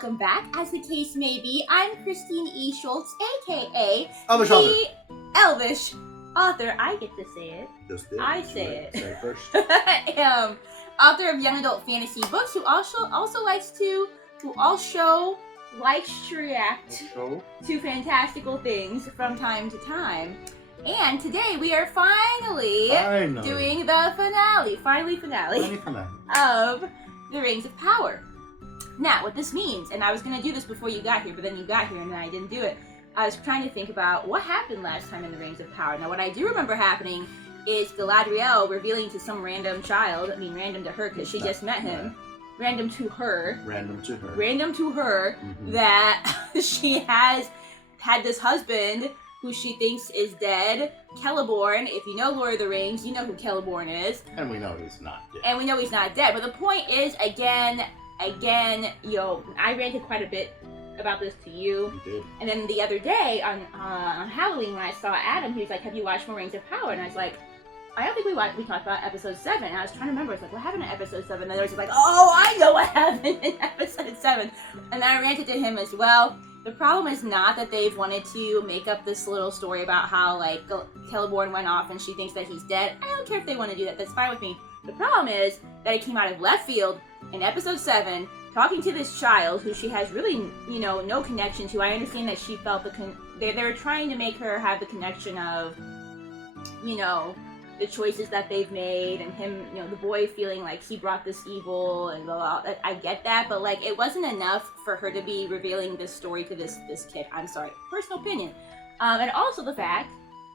welcome back. As the case may be, I'm Christine E. Schulze, aka Elvish the Elvish author. I get to say it. Just did. I say it. Say it first. Author of young adult fantasy books, who likes to react to fantastical things from time to time. And today we are finally doing the finale of The Rings of Power. Now, what this means, and I was going to do this before you got here, but then you got here and then I didn't do it. I was trying to think about what happened last time in The Rings of Power. Now, what I do remember happening is Galadriel revealing to some random child, random to her because she just met him, random to her, Mm-hmm. that she has had this husband who she thinks is dead, Celeborn. If you know Lord of the Rings, you know who Celeborn is. And we know he's not dead. But the point is, again, I ranted quite a bit about this to you. You did. And then the other day, on Halloween, when I saw Adam, he was like, have you watched more Rings of Power? And I was like, I don't think we talked about episode 7. And I was trying to remember, I was like, what happened in episode 7? And then I was like, oh, I know what happened in episode 7. And then I ranted to him as well. The problem is not that they've wanted to make up this little story about how, like, Celeborn went off and she thinks that he's dead. I don't care if they want to do that. That's fine with me. The problem is that it came out of left field in episode 7, talking to this child who she has really, no connection to. I understand that she felt they were trying to make her have the connection of, the choices that they've made, and him, the boy feeling like he brought this evil and blah, blah. I get that, but like it wasn't enough for her to be revealing this story to this kid. I'm sorry, personal opinion. And also the fact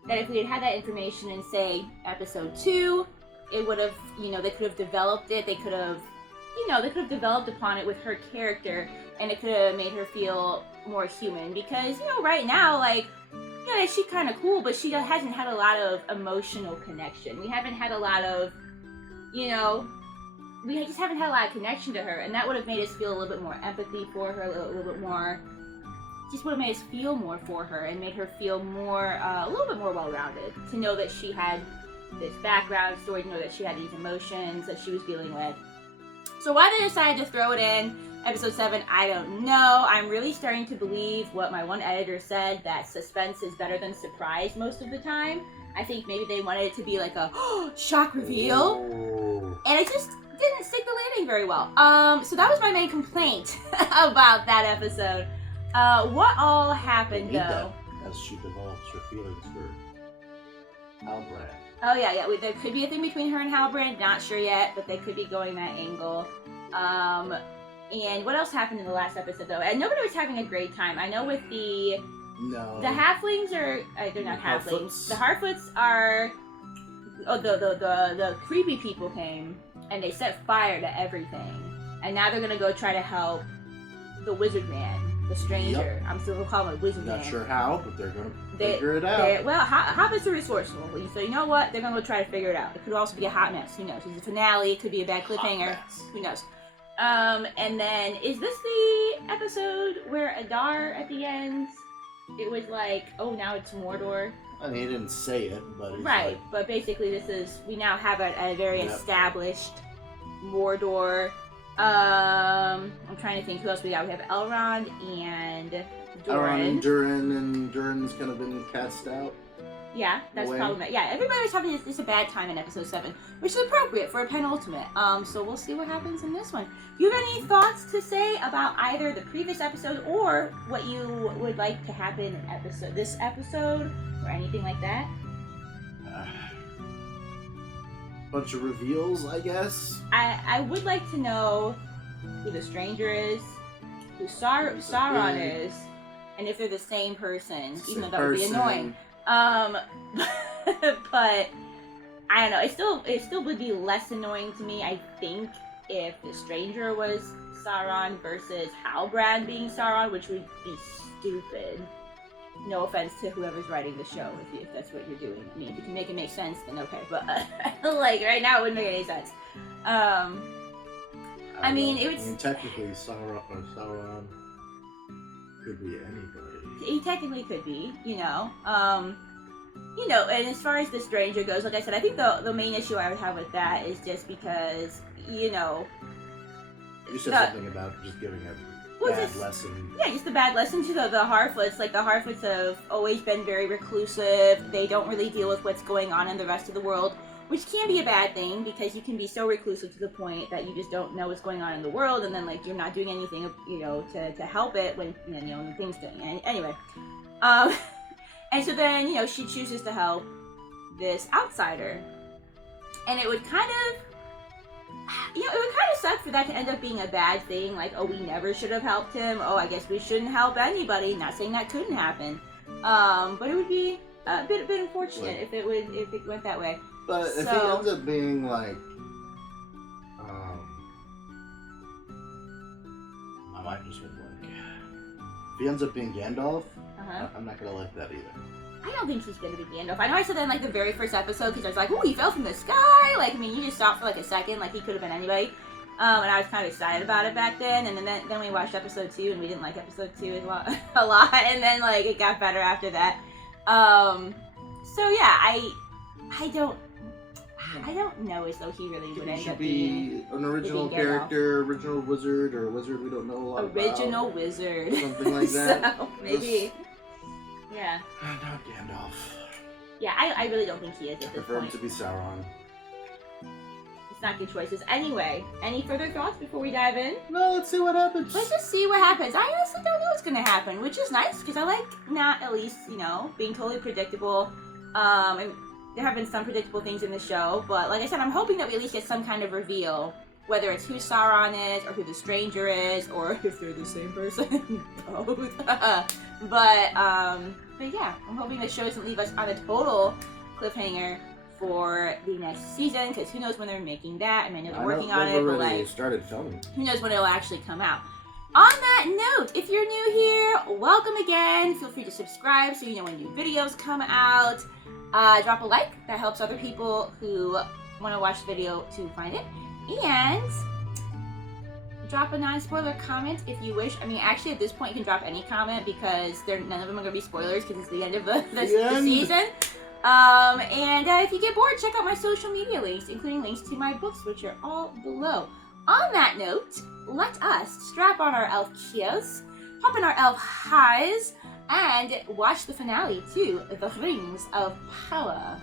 that if we had that information in, say, episode 2, it would have, they could have developed it. They could have developed upon it with her character, and it could have made her feel more human. Because right now, like, she's kind of cool, but she hasn't had a lot of emotional connection. We haven't had a lot of, we just haven't had a lot of connection to her, and that would have made us feel a little bit more empathy for her, a little bit more, just would have made us feel more for her, and made her feel more, a little bit more well-rounded, to know that she had this background story, to know that she had these emotions that she was dealing with. So why they decided to throw it in episode 7, I don't know. I'm really starting to believe what my one editor said, that suspense is better than surprise most of the time. I think maybe they wanted it to be like a shock reveal. Oh. And it just didn't stick the landing very well. So that was my main complaint about that episode. What all happened, though? As she develops her feelings for Halbrand. Oh, yeah. There could be a thing between her and Halbrand. Not sure yet, but they could be going that angle. And what else happened in the last episode, though? And nobody was having a great time. I know with the halflings are... they're not halflings. The Harfoots are... Oh, the creepy people came, and they set fire to everything. And now they're going to go try to help the wizard man, the stranger. Yep. I'm still going to call him a wizard man. Not sure how, but they're going to figure it out. Well, Hobbits are resourceful. So you know what? They're going to go try to figure it out. It could also be a hot mess. Who knows? It's a finale. It could be a bad cliffhanger. Who knows? And then, is this the episode where Adar, at the end, it was like, oh, now it's Mordor? I mean, he didn't say it, but it's right, but basically we now have a very established Mordor. I'm trying to think who else we got. We have Elrond and Durin. And Durin's kind of been cast out. Yeah, that's problematic. Yeah, everybody was having just a bad time in episode 7, which is appropriate for a penultimate. So we'll see what happens in this one. Do you have any thoughts to say about either the previous episode or what you would like to happen in this episode, or anything like that? Bunch of reveals, I guess. I would like to know who the stranger is, who Sauron is, and if they're the same person, even though that would be annoying. But I don't know. It still would be less annoying to me, I think, if the stranger was Sauron versus Halbrand being Sauron, which would be stupid. No offense to whoever's writing the show, if that's what you're doing. I mean, if you can make it make sense, then okay. But like right now, it wouldn't make any sense. Technically, Sauron could be anybody. He technically could be, and as far as the stranger goes, like I said, I think the main issue I would have with that is just because, You said something about just giving a bad lesson. Yeah, just a bad lesson to the Harfoots. Like, the Harfoots have always been very reclusive. They don't really deal with what's going on in the rest of the world, which can be a bad thing, because you can be so reclusive to the point that you just don't know what's going on in the world, and then, like, you're not doing anything, you know, to help it when, you know, when things don't. Anyway. And so then, you know, she chooses to help this outsider. And it would kind of, you know, it would kind of suck for that to end up being a bad thing. Like, oh, we never should have helped him. Oh, I guess we shouldn't help anybody. Not saying that couldn't happen. But it would be a bit unfortunate if it went that way. But if he ends up being like, my mind just went blank. If he ends up being Gandalf, I'm not gonna like that either. I don't think he's gonna be Gandalf. I know I said that in like the very first episode because I was like, "Oh, he fell from the sky!" Like, I mean, you just stopped for like a second, like he could have been anybody. And I was kind of excited about it back then. And then we watched episode 2, and we didn't like episode 2 a lot. And then like it got better after that. So yeah, I don't know as though he really would end up being an original character, original wizard, or a wizard we don't know a lot original about. Wizard. Something like that. So, maybe. Yeah. Not Gandalf. Yeah, I really don't think he is at this prefer him point. to be Sauron. It's not good choices. Anyway, any further thoughts before we dive in? No, let's see what happens. Let's just see what happens. I honestly don't know what's going to happen, which is nice, because I like not at least, you know, being totally predictable. And there have been some predictable things in the show, but like I said, I'm hoping that we at least get some kind of reveal, whether it's who Sauron is, or who the stranger is, or if they're the same person. Both. But yeah, I'm hoping the show doesn't leave us on a total cliffhanger for the next season, because who knows when they're making that. I mean, they're working on it, but like, started filming. Who knows when it'll actually come out. On that note, if you're new here, welcome again. Feel free to subscribe so you know when new videos come out. Drop a like, that helps other people who want to watch the video to find it. And drop a non-spoiler comment if you wish. I mean, actually at this point you can drop any comment, because none of them are going to be spoilers, because it's the end of the season. And if you get bored, check out my social media links, including links to my books, which are all below. On that note, let us strap on our elf cheers, hop in our elf highs, and watch the finale to The Rings of Power.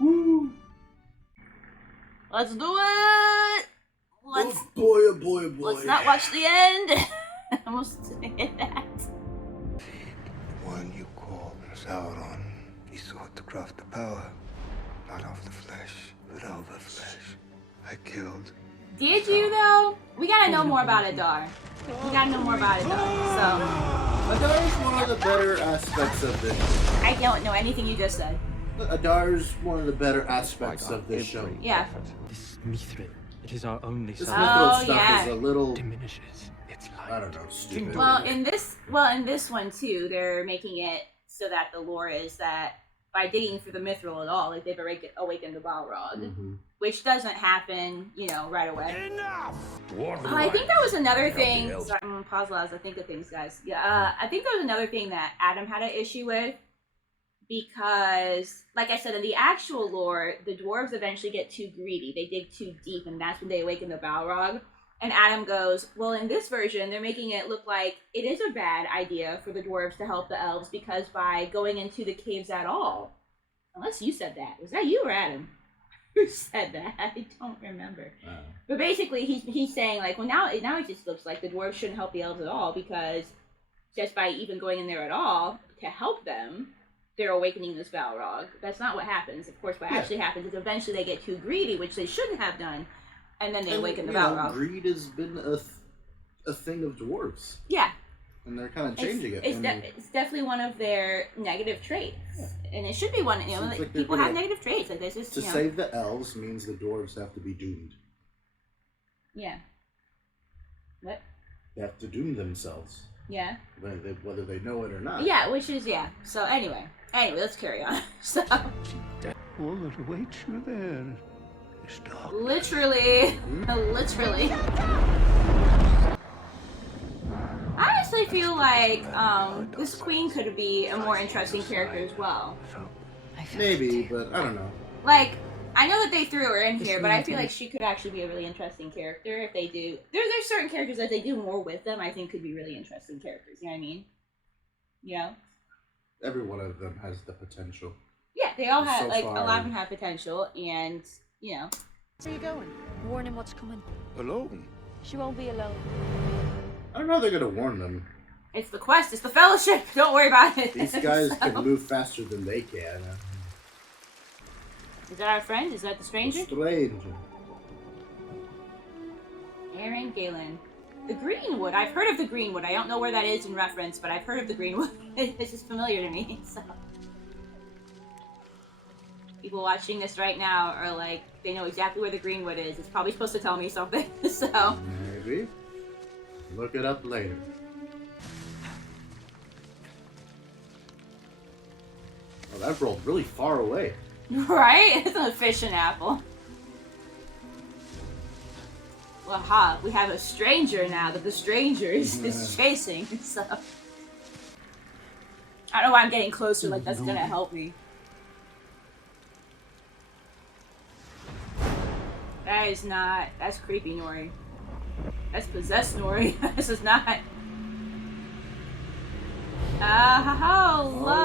Woo! Let's do it! Let's, oh boy. Let's not watch the end. I almost hit that. The one you call Sauron, he sought to craft the power, not of the flesh, but of the flesh. I killed. Did you though? We gotta know more about Adar. We gotta know more about Adar. So Adar is one of the better aspects of this. I don't know anything you just said. Adar is one of the better aspects of this show. Yeah. This mithril, it is our only This son. mithril stuff yeah. is a little, Diminishes its light. I don't know, stupid. Well, in this one too, they're making it so that the lore is that by digging for the mithril at all, like they've awakened the Balrog, which doesn't happen, you know, right away. Enough! I think that was another thing. Sorry, I'm gonna pause as I think of things, guys. Yeah, I think that was another thing that Adam had an issue with, because, like I said, in the actual lore, the dwarves eventually get too greedy. They dig too deep, and that's when they awaken the Balrog. And Adam goes, well, in this version, they're making it look like it is a bad idea for the dwarves to help the elves, because by going into the caves at all, unless you said that. Was that you or Adam who said that? I don't remember. But basically, he's saying, like, well, now it just looks like the dwarves shouldn't help the elves at all, because just by even going in there at all to help them, they're awakening this Balrog. That's not what happens. Of course, what actually happens is eventually they get too greedy, which they shouldn't have done, and then they awaken the Balrog. Greed has been a thing of dwarves. Yeah. And they're kind of changing it. It's definitely one of their negative traits. Yeah. And it should be one, you know, like people have negative traits. Like this is, to save the elves means the dwarves have to be doomed. Yeah. What? They have to doom themselves. Yeah. Whether they know it or not. Yeah, which is, yeah. So anyway, let's carry on. So. All that awaits you there is dark. Literally. Literally. I honestly feel like this queen could be a more interesting character as well. Maybe, but I don't know. Like, I know that they threw her in here, but I feel like she could actually be a really interesting character if they do. There's certain characters that they do more with them, I think could be really interesting characters. You know what I mean? You know? Every one of them has the potential. Yeah, they all have, So like, far. a lot of them have potential, and, you know. Where are you going? Warn him what's coming. Alone? She won't be alone. I don't know how they're gonna warn them. It's the quest, it's the fellowship, don't worry about it. These guys can move faster than they can. Is that our friend? Is that the stranger? Strange. Aaron Galen. The Greenwood. I've heard of the Greenwood. I don't know where that is in reference, but I've heard of the Greenwood. It's just familiar to me, so. People watching this right now are like, they know exactly where the Greenwood is. It's probably supposed to tell me something, so. Maybe. Look it up later. Oh, that rolled really far away. Right? It's an efficient apple. Well, ha, we have a stranger now that the stranger is chasing, so. I don't know why I'm getting closer, like that's gonna help me. That is not, that's creepy Nori. That's possessed Nori. This is not. Hello.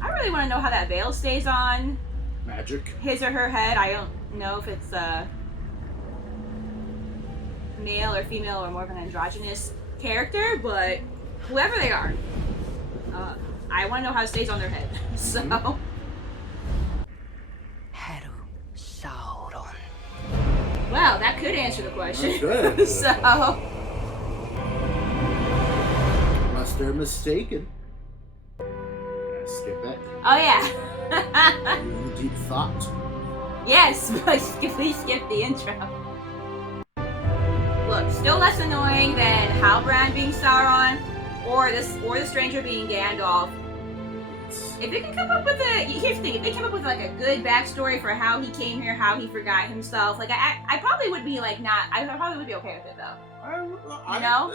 I really want to know how that veil stays on Magic. his or her head. I don't know if it's male or female or more of an androgynous character, but whoever they are, I want to know how it stays on their head. So. Sauron. Well, that could answer the question. Good. So. Unless they're mistaken. Skip that. Oh yeah. You deep thought. Yes, but please skip the intro. Look, still less annoying than Halbrand being Sauron, or the stranger being Gandalf. If they can come up with here's the thing, if they come up with like a good backstory for how he came here, how he forgot himself, like I probably would be like I probably would be okay with it though. You know?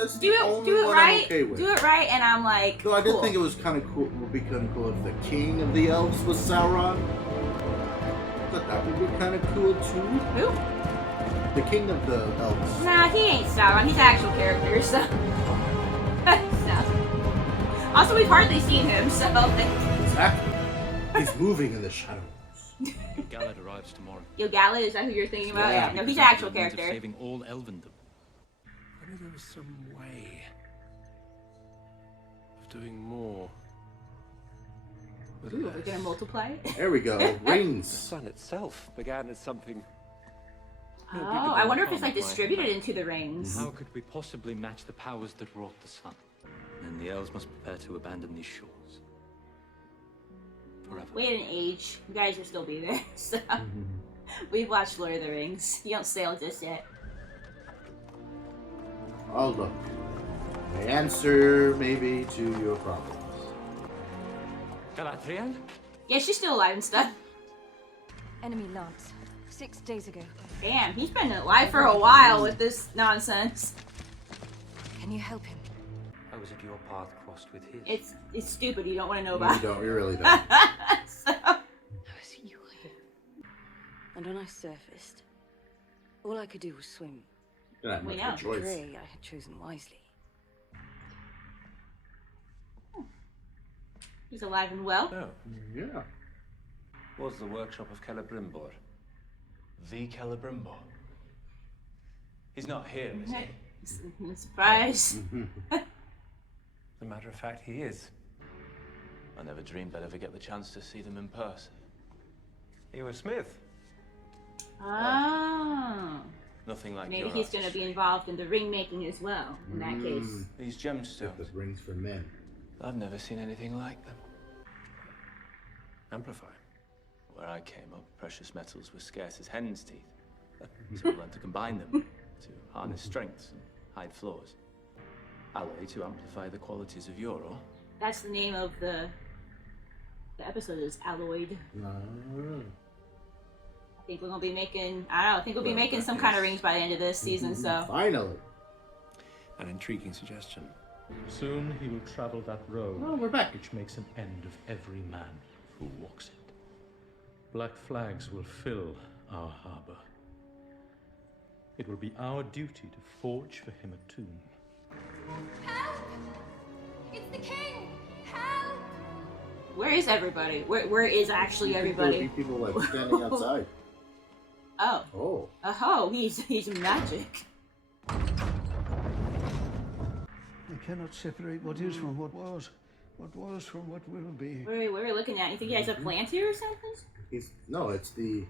Do it right. Okay with. Do it right, and I'm like. Though I did cool. think it was kind of cool. It would be kind of cool if the king of the elves was Sauron. I thought that would be kind of cool too. Who? The king of the elves. Nah, he ain't Sauron. He's an actual character, so. So. Also, we've hardly seen him, so. Exactly. He's moving in the shadows. Gallad arrives tomorrow. Gil-galad, is that who you're thinking about? Yeah. No, he's an actual The means of character. saving all Elvendom. I knew there was some way of doing more. With Ooh, are we less. gonna multiply it? There we go. The Rings. sun itself began as something. Oh, I wonder if it's like distributed into the rings. How could we possibly match the powers that wrought the sun? Then the elves must prepare to abandon these shores. Forever. Wait an age. You guys will still be there, so. We've watched Lord of the Rings. You don't sail just yet. Oh, look. The answer, maybe, to your problems. Galadriel? Yeah, she's still alive and stuff. Enemy lance. 6 days ago. Damn, he's been alive for a while with this nonsense. Can you help him? How was it your path crossed with his? It's stupid. You don't want to know You about. don't. You really don't. So. I was you here. And when I surfaced, all I could do was swim. You don't have We much know. of a choice. Pray I had chosen wisely. He's alive and well. Oh, Yeah. was the workshop of Celebrimbor. The Celebrimbor. He's not here, is he? Surprise. As a matter of fact, he is. I never dreamed I'd ever get the chance to see them in person. He was Smith. Oh. Nothing like Maybe your he's going to be artistry. involved in the ring making as well, in that case. These gemstones. The rings for men. I've never seen anything like them. Amplify. Where I came up, precious metals were scarce as hen's teeth. So we learned to combine them, to harness strengths and hide flaws. Alloy to amplify the qualities of your ore. That's the name of the episode is Alloyed. I think we're going to be making, I don't know, I think we'll be making some kind of rings by the end of this season, so. Finally. An intriguing suggestion. Soon he will travel that road, Oh, we're back. which makes an end of every man who walks it. Black flags will fill our harbor. It will be our duty to forge for him a tomb. Help! It's the king! Help! Where is everybody? Where is actually everybody? People like standing outside. Oh. Oh. Oh, he's magic. I cannot separate what is from what was from what will be. What are we looking at? You think he has a plant here or something? No, it's the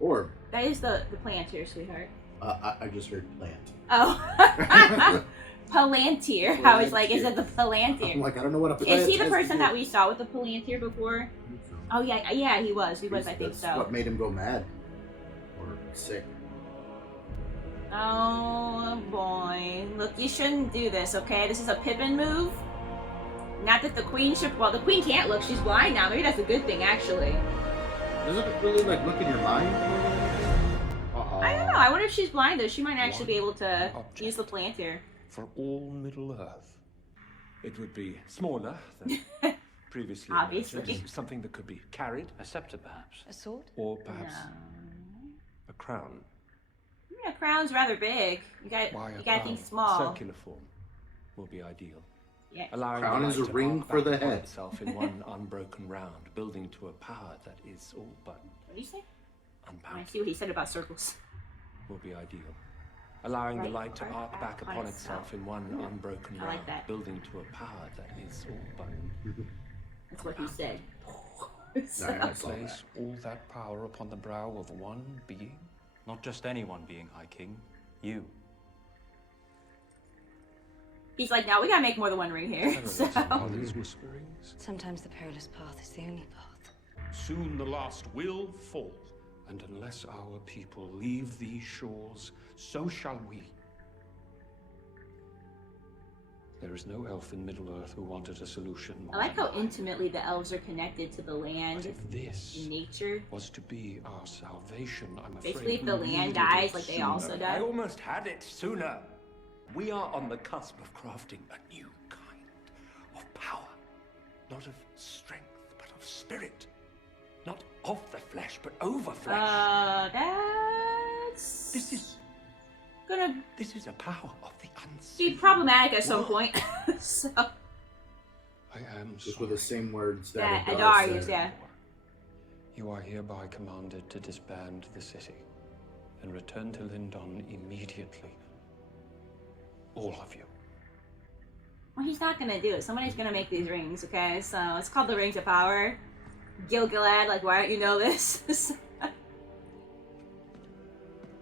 orb. That is the plant here, sweetheart. I just heard plant. Oh. Palantir. I was like, is it the Palantir? I'm like, I don't know what a plant is. Is he the person that we saw with the Palantir before? Oh yeah, he was. I think so. What made him go mad or sick? Oh boy. Look, you shouldn't do this, okay? This is a Pippin move. Not that the queen should. Well, the queen can't look. She's blind now. Maybe that's a good thing, actually. Does it really like look in your mind? I don't know. I wonder if she's blind though. She might actually be able to use the Palantir. For all Middle Earth. It would be smaller than previously. Obviously. Imagined. Something that could be carried. A scepter, perhaps. A sword? Or perhaps No. a crown. Yeah, crown's rather big. You gotta think small. Circular form will be ideal. Yeah. Allowing Crown the is light a to ring arc for the back upon head. itself in one unbroken round, building to a power that is all but What did you say? I unbounded. see what he said about circles. Will be ideal. Allowing the light to Right arc back upon itself in one unbroken I like round, that. building to a power that is all but That's what he said. So- I saw Place that. all that power upon the brow of one being? Not just any one being High King. You. He's like, now we gotta make more than one ring here. So. Are these whisperings? Sometimes the perilous path is the only path. Soon the last will fall. And unless our people leave these shores, so shall we. There is no elf in Middle-earth who wanted a solution more I like than how intimately the elves are connected to the land, But if this nature. was to be our salvation, I'm afraid Basically, if we the land needed dies, it like they sooner. also I die. almost had it sooner. We are on the cusp of crafting a new kind of power. Not of strength, but of spirit. Not of the flesh, but over flesh. That's This is a power of the unseen. be problematic at some point. So I am Just sorry. with the same words that that Adar said. used, yeah. You are hereby commanded to disband the city and return to Lindon immediately. All of you. Well, he's not gonna do it. Somebody's gonna make these rings, okay? So it's called the Rings of Power. Gil-galad, like, why don't you know this?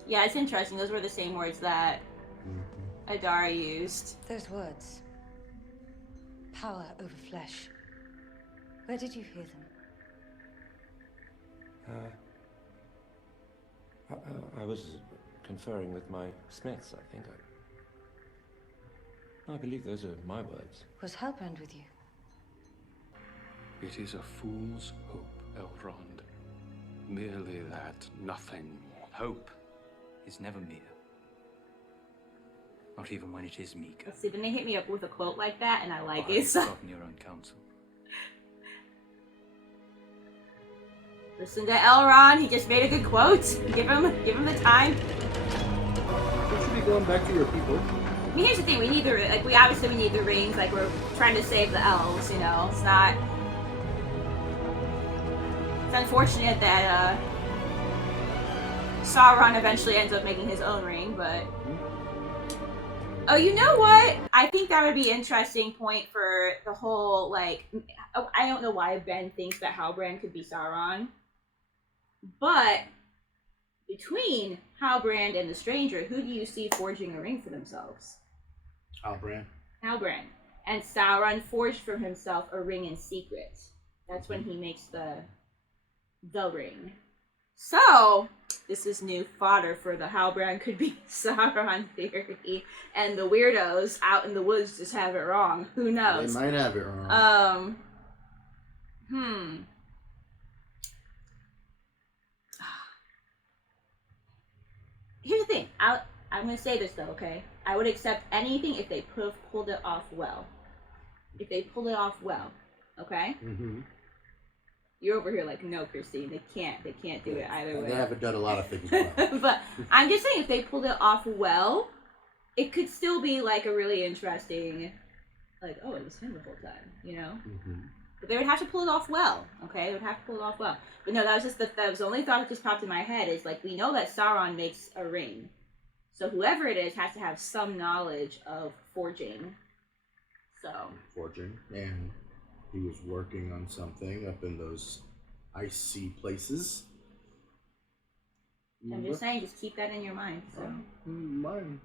Yeah, it's interesting. Those were the same words that Adar used. Those words. Power over flesh. Where did you hear them? I was conferring with my smiths, I think. I believe those are my words. Was Halbrand with you? It is a fool's hope, Elrond. Merely that, nothing more. Hope is never mere. Not even when it is meager. Let's see, then they hit me up with a quote like that, and I like I've it. So. forgotten your own counsel. Listen to Elrond. He just made a good quote. Give him the time. You should be going back to your people. I mean, here's the thing. We need we obviously need the rings. Like, we're trying to save the elves. You know, it's not. It's unfortunate that Sauron eventually ends up making his own ring, but. Oh, you know what? I think that would be an interesting point for the whole, like, I don't know why Ben thinks that Halbrand could be Sauron, but between Halbrand and the Stranger, who do you see forging a ring for themselves? Halbrand. Halbrand. And Sauron forged for himself a ring in secret. That's when he makes the ring. So, this is new fodder for the Halbrand could be Sauron theory, and the weirdos out in the woods just have it wrong. Who knows? They might have it wrong. Here's the thing. I'm gonna say this though, okay? I would accept anything if they pulled it off well. If they pulled it off well, okay? Mm-hmm. You're over here like, no, Christine, they can't do it either way. They haven't done a lot of things well. But I'm just saying, if they pulled it off well, it could still be like a really interesting, like, oh, it was him the whole time, you know? Mm-hmm. But they would have to pull it off well, okay? They would have to pull it off well. But no, that was the only thought that just popped in my head is, like, we know that Sauron makes a ring. So whoever it is has to have some knowledge of forging. So. Forging. And he was working on something up in those icy places. I'm just saying, just keep that in your mind. So. Mine.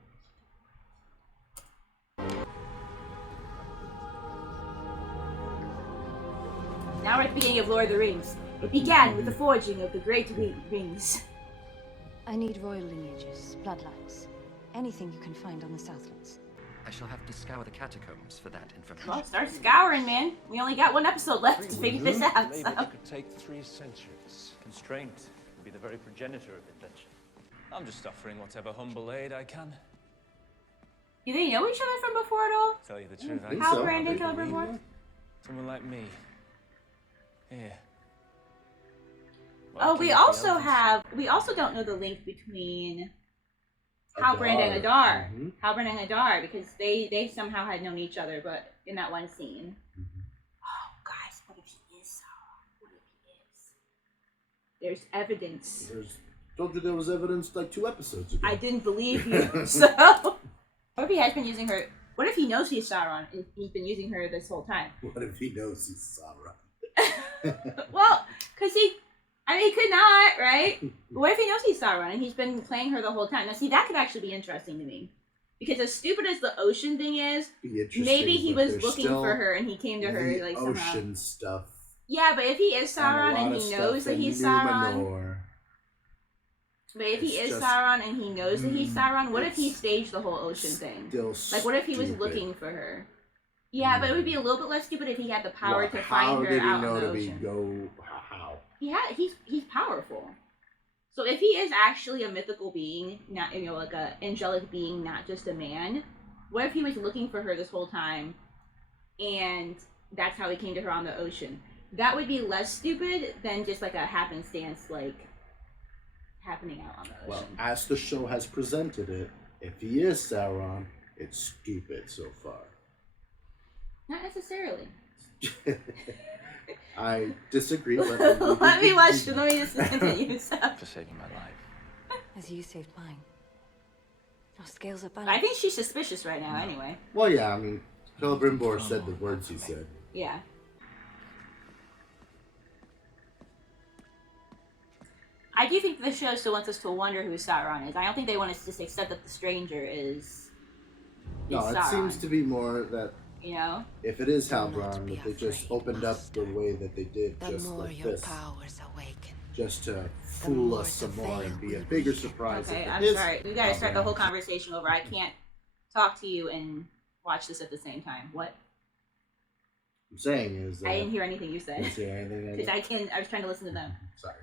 Now we're at the beginning of Lord of the Rings. It began with the forging of the great rings. I need royal lineages, bloodlines, anything you can find on the Southlands. I shall have to scour the catacombs for that information. Well, start scouring, man. We only got one episode left to figure this out. Maybe So. it could take 3 centuries. Constraint can be the very progenitor of invention. I'm just offering whatever humble aid I can. Do they know each other from before at all? Tell you the truth, I How Brandon killed before? Someone like me. Here. Oh, we also don't know the link between Halbrand and Adar. Mm-hmm. Halbrand and Adar, because they somehow had known each other, but in that one scene. Mm-hmm. Oh, guys, what if he is Sauron? What if he is? There's evidence. Told you there was evidence like 2 episodes ago. I didn't believe you, so. What if he has been using her? What if he knows he's Sauron and he's been using her this whole time? What if he knows he's Sauron? Well, because he could not, right? But what if he knows he's Sauron and he's been playing her the whole time? Now, see, that could actually be interesting to me. Because as stupid as the ocean thing is, maybe he was looking for her and he came to her like somehow. Ocean stuff. Yeah, but if he is Sauron and he knows that he's Sauron. But if he is Sauron and he knows that he's Sauron, what if he staged the whole ocean thing? Like, what if he was looking for her? Yeah, but it would be a little bit less stupid if he had the power to find her out in the ocean. How? He's powerful. So if he is actually a mythical being, not like a angelic being, not just a man, what if he was looking for her this whole time, and that's how he came to her on the ocean? That would be less stupid than just like a happenstance, like happening out on the ocean. Well, as the show has presented it, if he is Sauron, it's stupid so far. Not necessarily. I disagree. But let me just continue. So. For saving my life. As you saved mine. Our scales are I balanced. think she's suspicious right now, anyway. Well, yeah, I mean, Celebrimbor said the words he said. Yeah. I do think the show still wants us to wonder who Sauron is. I don't think they want us to just accept that the stranger is Sauron. It seems to be more that, you know, if it is Halbrand, that they just opened up the way that they did, just like this, just to fool us some more and be a bigger surprise. Okay, I'm sorry. We gotta start the whole conversation over. I can't talk to you and watch this at the same time. What? I'm saying is that I didn't hear anything you said. Didn't hear anything. Because I was trying to listen to them. Sorry.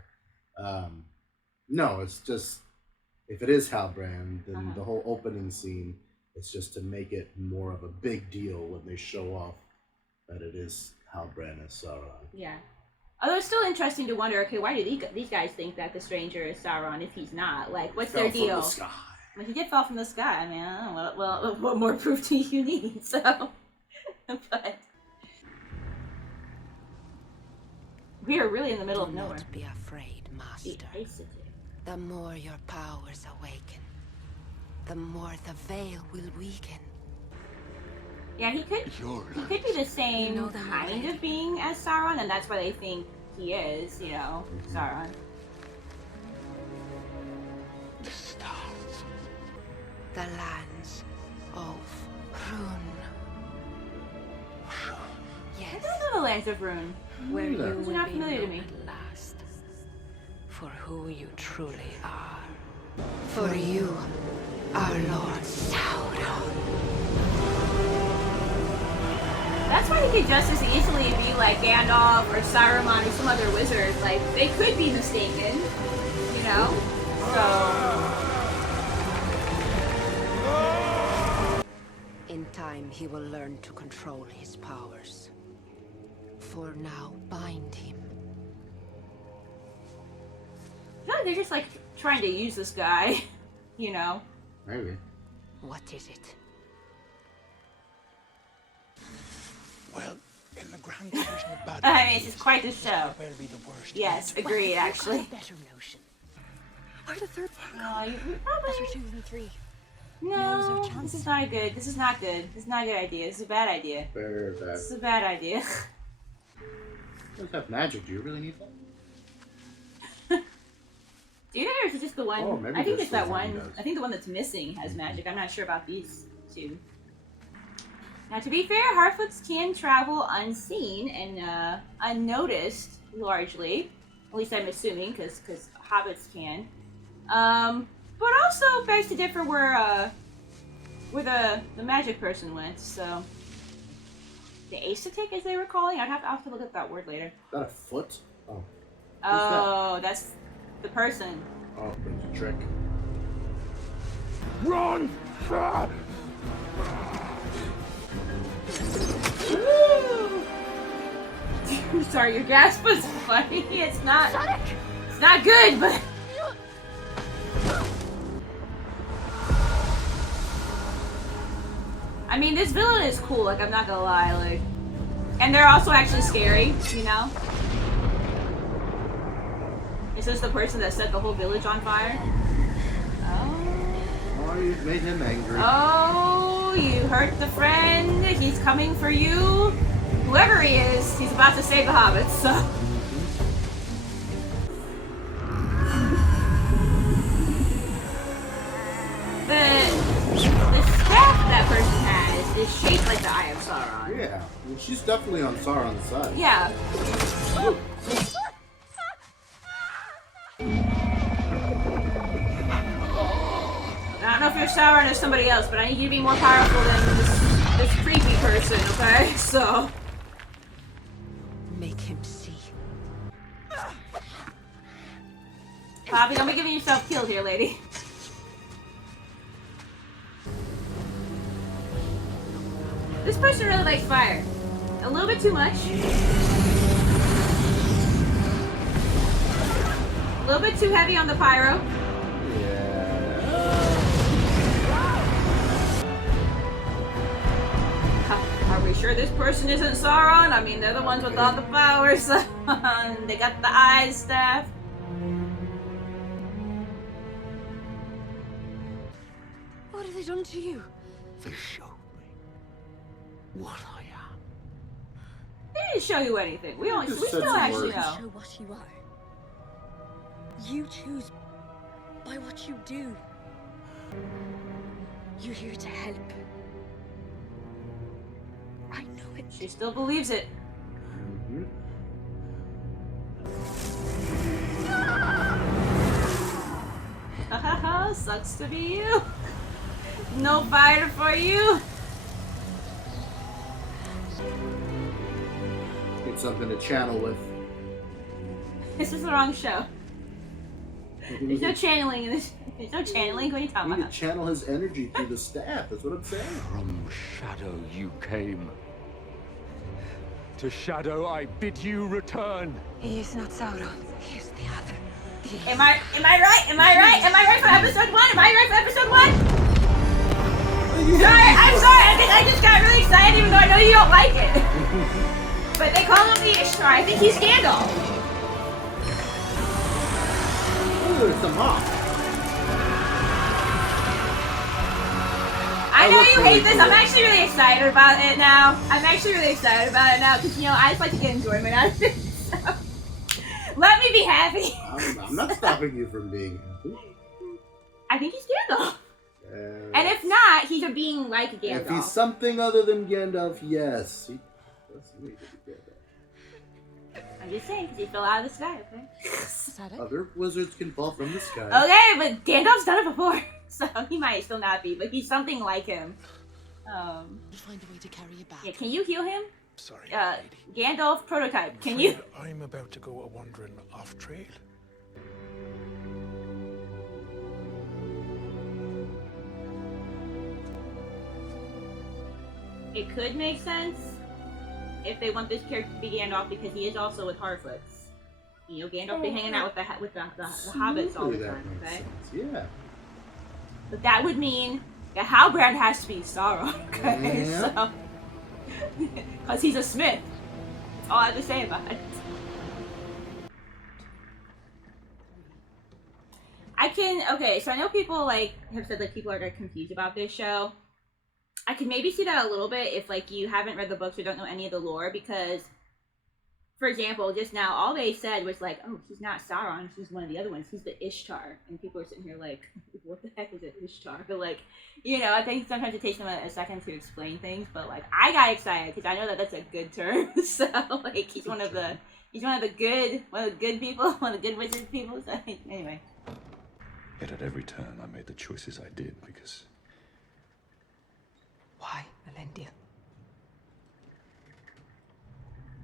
No, it's just, if it is Halbrand, then the whole opening scene, it's just to make it more of a big deal when they show off that it is Halbrand as Sauron. Yeah. Although it's still interesting to wonder, okay, why do these guys think that the stranger is Sauron if he's not? Like, what's their deal? From the sky. Well, he did fall from the sky. I mean, I don't know. Well, what more proof do you need? So, but we are really in the middle of nowhere. Do not be afraid, Master. The more your powers awaken, the more the veil will weaken. Yeah, he could be the same kind of being as Sauron, and that's why they think he is, you know, Sauron. The stars. The lands of Rhûn. Yes. I don't know the lands of Rhûn. Where you It's will not be familiar to known me. at last for who you truly are. For you are Lord Sauron. That's why he could just as easily be like Gandalf or Saruman or some other wizard. Like, they could be mistaken, you know? In time, he will learn to control his powers. For now, bind him Probably they're just like trying to use this guy, you know. Maybe. What is it? Well, in the grand division of bad I mean, it's just quite the show. well be the worst. Yes, agreed, actually. Better notion. Or the third one. No, you probably... Better 2 than 3. No, this is not good. This is not good. This is not a good idea. This is a bad idea. Very bad. This is a bad idea. You guys have magic. Do you really need that? Do you know, or is it just the one? Oh, maybe I think this it's that one one. does. I think the one that's missing has magic. I'm not sure about these two. Now, to be fair, Harfoots can travel unseen and unnoticed, largely. At least I'm assuming, because hobbits can. But also begs to differ where the magic person went. So the aesthetic, as they were calling, I'll have to look at that word later. Is that a foot? Oh. Oh, that's the person. Oh, it's a trick. Run! Sorry, your gasp was funny. It's not good, but I mean, this villain is cool. Like, I'm not gonna lie. Like, and they're also actually scary. You know. Is this the person that set the whole village on fire? Oh, you've made him angry. Oh, you hurt the friend. He's coming for you. Whoever he is, he's about to save the hobbits, so. The staff that person has is shaped like the Eye of Sauron. Yeah, well, she's definitely on Sauron's side. Yeah. I don't know if you're Sauron or somebody else, but I need you to be more powerful than this creepy person, okay? So. Make him see. Poppy, don't be giving yourself killed here, lady. This person really likes fire. A little bit too much. A little bit too heavy on the pyro. Are we sure this person isn't Sauron? I mean, they're the ones with all the powers. They got the eye staff. What have they done to you? They showed me what I am. They didn't show you anything. We still actually know. Show what you are. You choose by what you do. You're here to help. I know it. She still believes it. Sucks to be you. No fighter for you. Need something to channel with. This is the wrong show. There's no channeling in this. There's no channeling. What are you talking You need about? to channel his energy through the staff. That's what I'm saying. From Shadow you came. To Shadow I bid you return. He is not Sauron. He is the other. Am I right? Am I right? Am I right for episode 1? Am I right for episode 1? Sorry, I'm sorry. I just got really excited even though I know you don't like it. But they call him the Ishtar. I think he's Gandalf. Ooh, it's a moth. I know you hate this. I'm actually really excited about it now. Because, you know, I just like to get enjoyment out of it. So. Let me be happy. I'm not stopping you from being happy. I think he's Gandalf. And if not, he's a being like Gandalf. If he's something other than Gandalf, yes. That's me to Gandalf. I'm just saying, because he fell out of the sky, okay? Other wizards can fall from the sky. Okay, but Gandalf's done it before. So he might still not be, but he's something like him. We'll find a way to carry you back. Yeah, can you heal him? Sorry, Gandalf prototype. Can you? I'm about to go a wandering off trail. It could make sense if they want this character to be Gandalf because he is also with Harfoots. You know, Gandalf be hanging out with the hobbits all the time, okay? Yeah. But that would mean that Halbrand has to be Sauron, okay? Yeah. So, because he's a smith. That's all I have to say about it. Okay, so I know people, like, have said, like, people are confused about this show. I could maybe see that a little bit if, like, you haven't read the books or don't know any of the lore, because, for example, just now, all they said was, like, oh, he's not Sauron, he's one of the other ones, he's the Ishtar. And people are sitting here like, what the heck is an Ishtar? But, like, you know, I think sometimes it takes them a second to explain things, but, like, I got excited, because I know that that's a good term, so, like, he's one of the good people, one of the good wizard people, so, anyway. Yet at every turn, I made the choices I did because... Why, Elendil?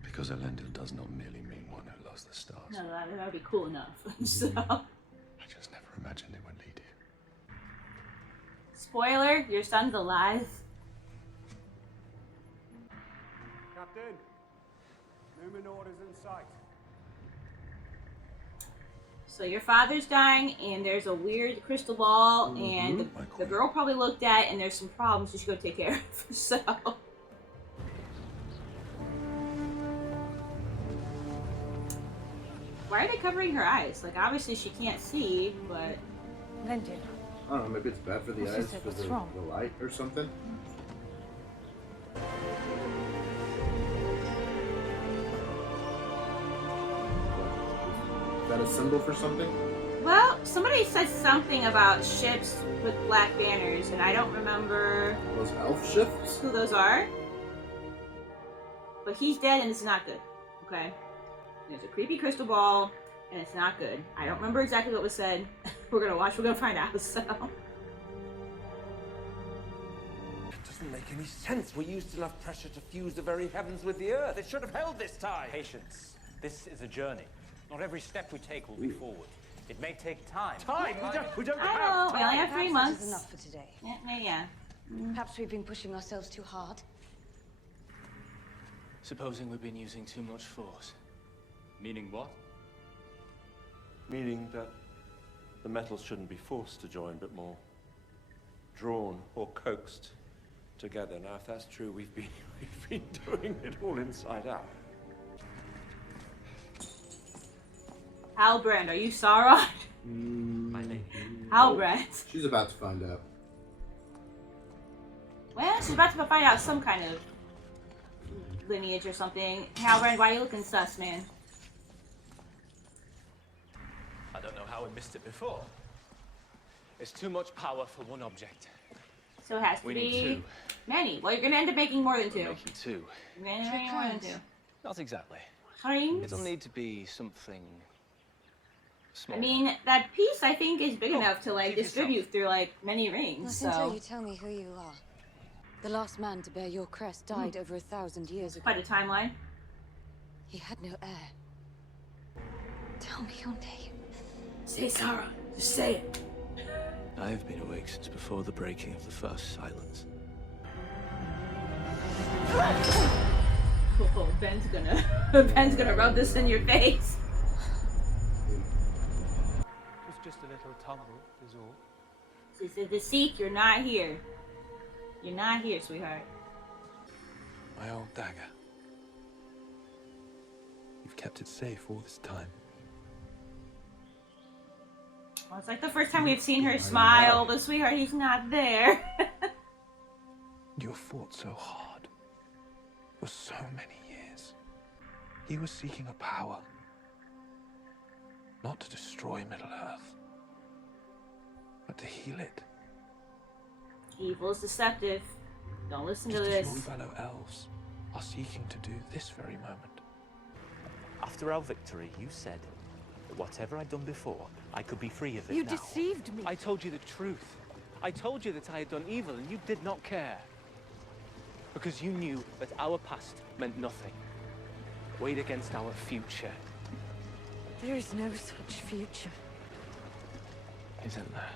Because Elendil does not merely mean one who loves the stars. No, that would be cool enough. So, I just never imagined it would lead here. spoiler, your son's alive. Captain, Numenor is in sight. So your father's dying, and there's a weird crystal ball, and the girl probably looked at, and there's some problems you should go take care of. So. Why are they covering her eyes? Like, obviously she can't see, but... Elendil. I don't know, maybe it's bad for the eyes for the light or something. Is that a symbol for something? Well, somebody said something about ships with black banners, and I don't remember... Those elf ships? Who those are. But he's dead, and it's not good. Okay? There's a creepy crystal ball, and it's not good. I don't remember exactly what was said. We're gonna find out, so... It doesn't make any sense. We used enough pressure to fuse the very heavens with the earth. It should have held this time. Patience. This is a journey. Not every step we take will be forward. It may take time. Time? We don't I have know, time. we only have 3 months. Perhaps that is enough for today. Yeah. Perhaps we've been pushing ourselves too hard. Supposing we've been using too much force. Meaning what? Meaning that the metals shouldn't be forced to join, but more drawn or coaxed together. Now, if that's true, we've been doing it all inside out. Halbrand, are you Sauron? My lady. Halbrand. She's about to find out. Well, she's about to find out some kind of lineage or something. Halbrand, why are you looking sus, man? I don't know how we missed it before. It's too much power for one object. So it has to We be need 2. many. Well, you're gonna end up making more than 2. We're making 2. You're gonna end up making more than 2. Not exactly. Trains? It'll need to be something small. I mean, that piece I think is big enough to like keep distribute through like many rings. Not until So you tell me who you are. The last man to bear your crest died over 1,000 years ago. quite a timeline. He had no heir. Tell me your name. Say Sauron. Just say it. I have been awake since before the breaking of the first silence. Oh, Ben's gonna rub this in your face. It was just a little tumble, is all. It's a deceit. You're not here. You're not here, sweetheart. My old dagger. You've kept it safe all this time. Well, it's like the first time we've seen her smile, but sweetheart, he's not there. You fought so hard. For so many years. He was seeking a power. Not to destroy Middle-earth. But to heal it. Evil is deceptive. Don't listen to Just as this. your fellow elves are seeking to do this very moment. After our victory, you said that whatever I'd done before, I could be free of it You now. deceived me. I told you the truth. I told you that I had done evil and you did not care. Because you knew that our past meant nothing. Weighed against our future. There is no such future. Isn't there?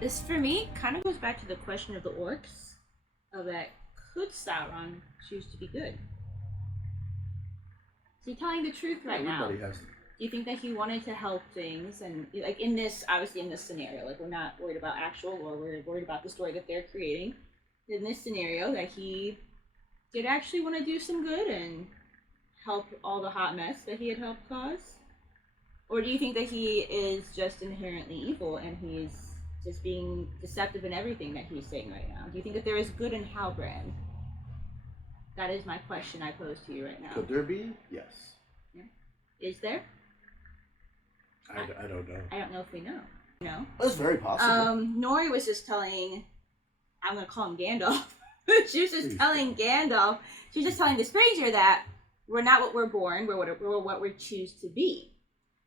This, for me, kind of goes back to the question of the orcs. Of that could Sauron choose to be good? Is he telling the truth right now? Everybody has. Do you think that he wanted to help things, and like in this, obviously in this scenario, like we're not worried about actual lore, we're worried about the story that they're creating. In this scenario, that he did actually want to do some good and help all the hot mess that he had helped cause? Or do you think that he is just inherently evil and he's just being deceptive in everything that he's saying right now? Do you think that there is good in Halbrand? That is my question I pose to you right now. Could there be? Yes. Yeah. Is there? I don't know. I don't know if we know. No? That's very possible. Nori was just telling, I'm going to call him Gandalf. She was just telling Gandalf, she was just telling the stranger that we're not what we're born, we're what we choose to be.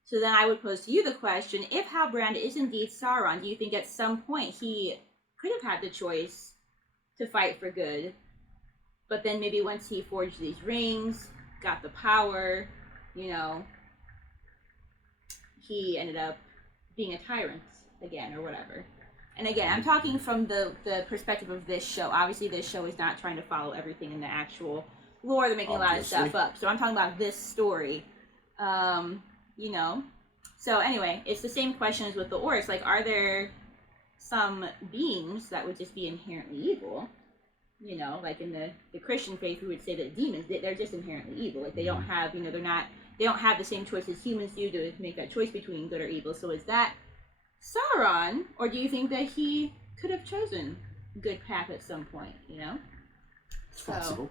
So then I would pose to you the question, if Halbrand is indeed Sauron, do you think at some point he could have had the choice to fight for good, but then maybe once he forged these rings, got the power, you know, he ended up being a tyrant again or whatever. And again, I'm talking from the perspective of this show. Obviously, this show is not trying to follow everything in the actual lore. They're making a lot of stuff up. So I'm talking about this story. You know? So anyway, it's the same question as with the orcs. Like, are there some beings that would just be inherently evil? You know, like in the Christian faith, we would say that demons, they're just inherently evil. Like, they don't have, you know, they don't have the same choice as humans do to make that choice between good or evil. So is that Sauron, or do you think that he could have chosen good path at some point, you know? It's possible.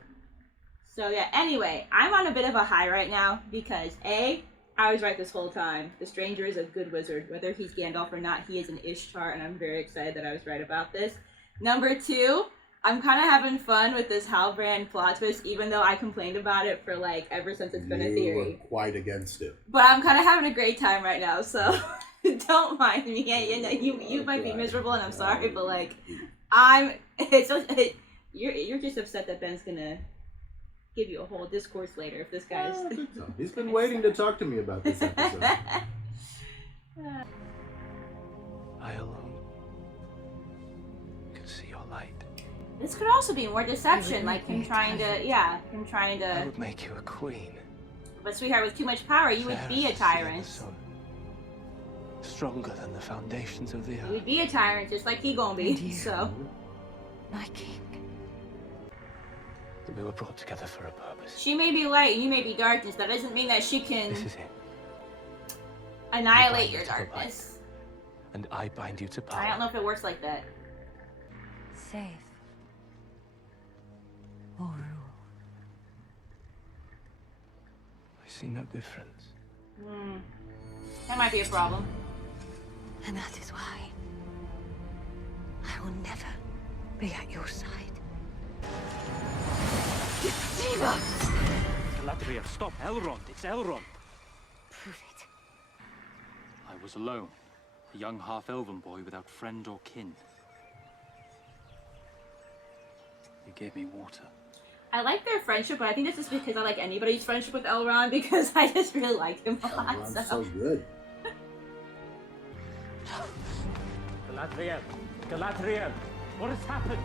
So yeah, anyway, I'm on a bit of a high right now because A, I was right this whole time. The stranger is a good wizard. Whether he's Gandalf or not, he is an Ishtar, and I'm very excited that I was right about this. Number 2, I'm kind of having fun with this Halbrand plot twist, even though I complained about it for like ever since it's been a theory. You were quite against it. But I'm kind of having a great time right now, so don't mind me. You might be miserable, and I'm sorry, but like, you're just upset that Ben's gonna give you a whole discourse later if this guy's. He's been waiting to talk to me about this episode. I alone can see your light. This could also be more deception, like him trying to. I would make you a queen. But sweetheart, with too much power, you would be a tyrant. Stronger than the foundations of the earth. You would be a tyrant, just like he gonna be. So. My king. We were brought together for a purpose. She may be light and you may be darkness. That doesn't mean that she can This is it. annihilate your darkness. And I bind you to power. I don't know if it works like that. Safe. Or rule. I see no difference. That might be a problem. And that is why I will never be at your side. Deceiver! Galadriel, stop! Elrond! It's Elrond! Prove it. I was alone. A young half-elven boy without friend or kin. You gave me water. I like their friendship, but I think this is because I like anybody's friendship with Elrond because I just really like him a lot. Elrond's so good. Galadriel! Galadriel! What has happened?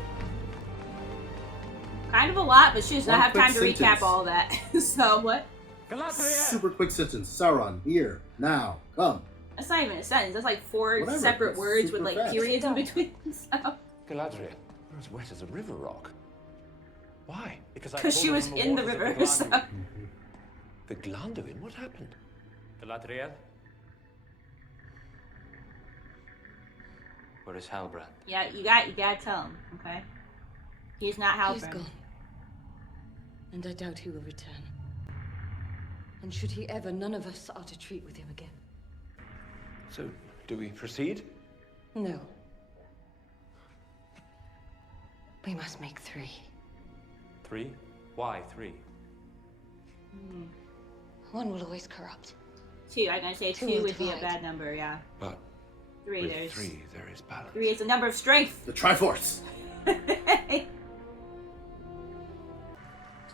Kind of a lot, but she does not have quick time to recap sentence. all that. So, what? Galadriel! Super quick sentence. Sauron, here, now, come. That's not even a sentence. That's like 4 Whatever, separate that's words with super like fast. periods in between. So. Galadriel, you're as wet as a river rock. Why? Because she was in the river, so. The Glanduin? What happened? Galadriel? Where is Halbrand? Yeah, you gotta tell him, okay? He's not Halbrand. He's gone. And I doubt he will return. And should he ever, none of us are to treat with him again. So, do we proceed? No. We must make 3. 3? Why 3? 1 will always corrupt. 2, I'm gonna say 2 will would be a divide. bad number, yeah. But 3, with there's 3, there is balance. 3 is a number of strength. The Triforce.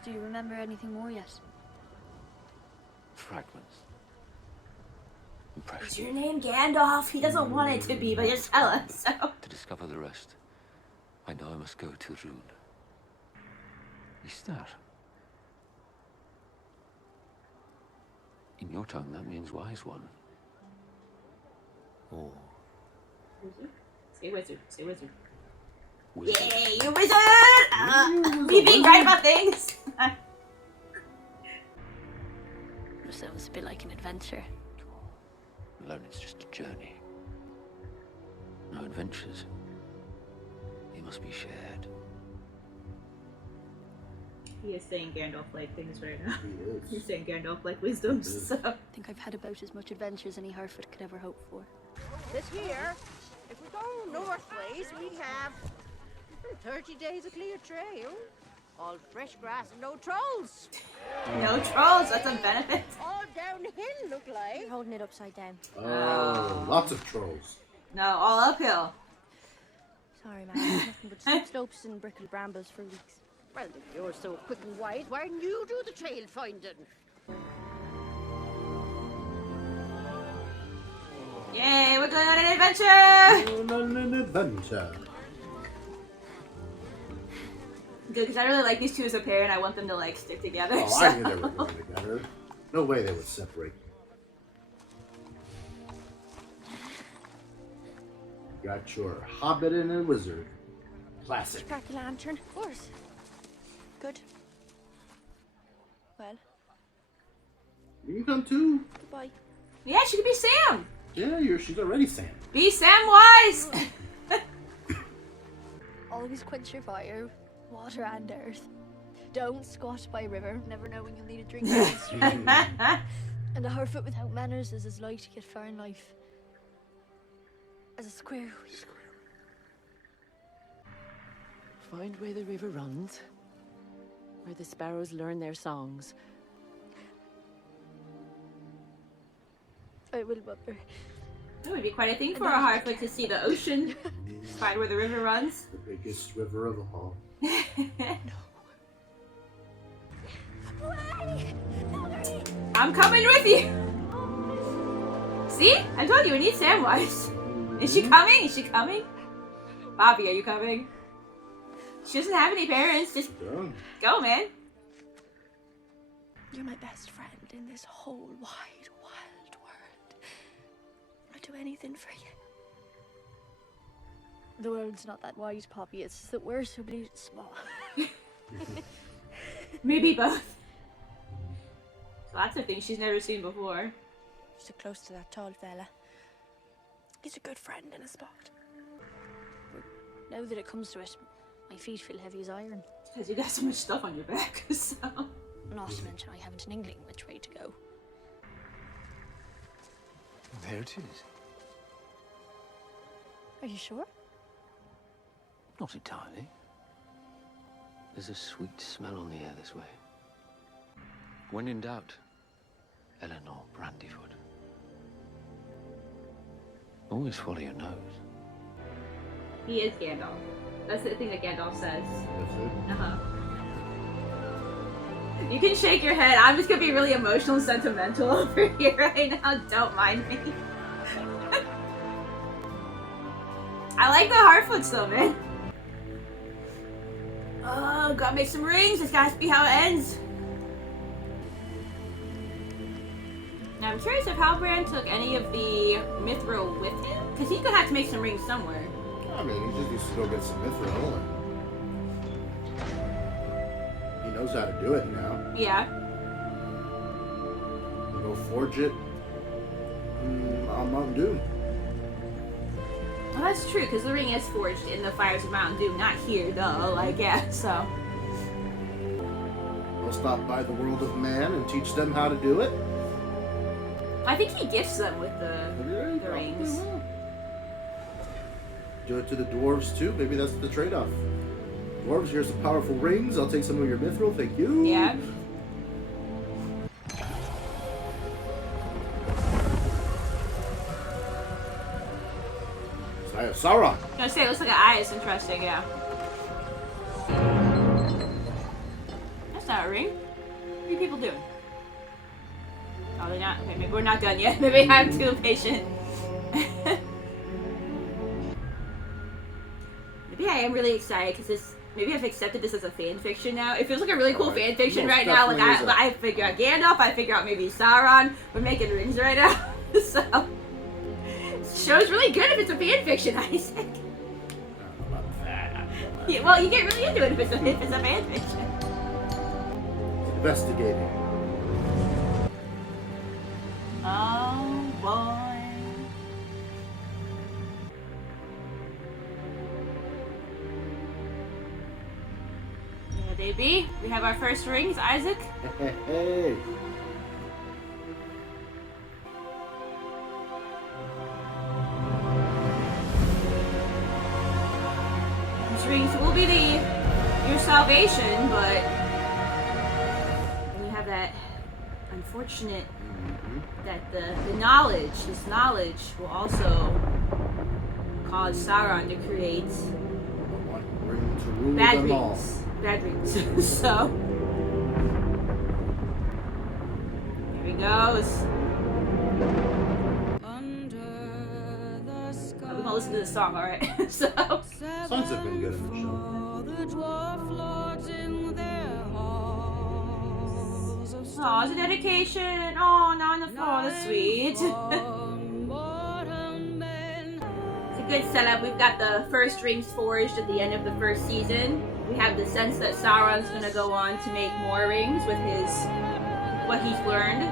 Do you remember anything more yet? Fragments. Is Impressions. your name Gandalf? He doesn't want it to be, but just tell us. So. To discover the rest, I know I must go to Rune. Istar. In your tongue, that means wise one. Or Say wizard. Say wizard. wizard. Yay, you're a wizard! Me being right about things. So it was a bit like an adventure. Alone, it's just a journey. No adventures. They must be shared. He is saying Gandalf-like things right now. He is. He's saying Gandalf-like wisdom, so... I think I've had about as much adventure as any Harfoot could ever hope for. This here, if we go northways, we have 30 days of clear trail. All fresh grass and no trolls. No trolls, that's a benefit. All downhill, look like. You're holding it upside down. Oh, lots of trolls. No, all uphill. Sorry, man. Nothing but steep slopes and brickled brambles for weeks. Well, if you're so quick and wise, why didn't you do the trail finding? Yay, we're going on an adventure! Going on an adventure. Good, because I really like these two as a pair and I want them to like stick together. Oh, so. I knew they were going together. No way they would separate. You got your hobbit and a wizard. Classic. Crack a lantern, of course. Good. Well, You can come too. goodbye. Yeah, she could be Sam. Yeah, she's already Sam. Be Samwise. Always quench your fire, water and earth. Don't squat by a river, never know when you'll need a drink down the stream. And a Harfoot without manners is as light to get far in life as a square. Find where the river runs, where the sparrows learn their songs. I will, Mother. That would be quite a thing for a Harfoot to see the ocean. Find where the river runs. The biggest river of all. I'm coming with you. See? I told you we need Samwise. Is she coming? Is she coming? Bobby, are you coming? She doesn't have any parents. Just go, man. You're my best friend in this whole wide, wild world. I'd do anything for you. The world's not that wide, Poppy. It's that we're so bleeding small. Maybe both. Lots of things she's never seen before. So close to that tall fella. He's a good friend in a spot. Now that it comes to it, my feet feel heavy as iron. Because you got so much stuff on your back, so... Not to mention I haven't an inkling which way to go. There it is. Are you sure? Not entirely. There's a sweet smell on the air this way. When in doubt, Eleanor Brandyfoot. Always follow your nose. He is Gandalf. That's the thing that Gandalf says. Uh-huh. You can shake your head. I'm just gonna be really emotional and sentimental over here right now. Don't mind me. I like the Harfoots though, man. Oh, gotta make some rings. This has to be how it ends. Now I'm curious if Halbrand took any of the mithril with him, because he's gonna have to make some rings somewhere. I mean, he just needs to go get some mithril. He knows how to do it now. Yeah. Go forge it on Mountain Dew. Well, that's true, because the ring is forged in the fires of Mountain Dew, not here, though. Like, yeah, so. We'll stop by the world of man and teach them how to do it. I think he gifts them with the rings. Do it to the dwarves too. Maybe that's the trade-off. Dwarves, here's some powerful rings. I'll take some of your mithril. Thank you. Yeah. Eye of Sauron. I was gonna say, it looks like an eye. It's interesting, yeah. That's not a ring. What are you people doing? Oh, they're not. Okay, maybe we're not done yet. Maybe I'm too patient. Maybe I am really excited because this maybe I've accepted this as a fan fiction now. It feels like a really cool fan fiction Most right now. Like definitely I figure out Gandalf, I figure out maybe Sauron. We're making rings right now. So show's really good if it's a fan fiction, Isaac. Yeah, well, you get really into it if it's a fan fiction. Investigating. Oh boy. Yeah, they be. We have our first rings, Isaac. Hey. These rings will be your salvation, but when you have that unfortunate that this knowledge will also cause Sauron to create bad rings. So here he goes. We're gonna listen to this song, alright? So Songs have been good in the show. Oh, it's a dedication. Oh, not on the floor. That's sweet. It's a good setup. We've got the first rings forged at the end of the first season. We have the sense that Sauron's gonna go on to make more rings with what he's learned.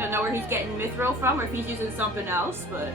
Don't know where he's getting mithril from or if he's using something else, but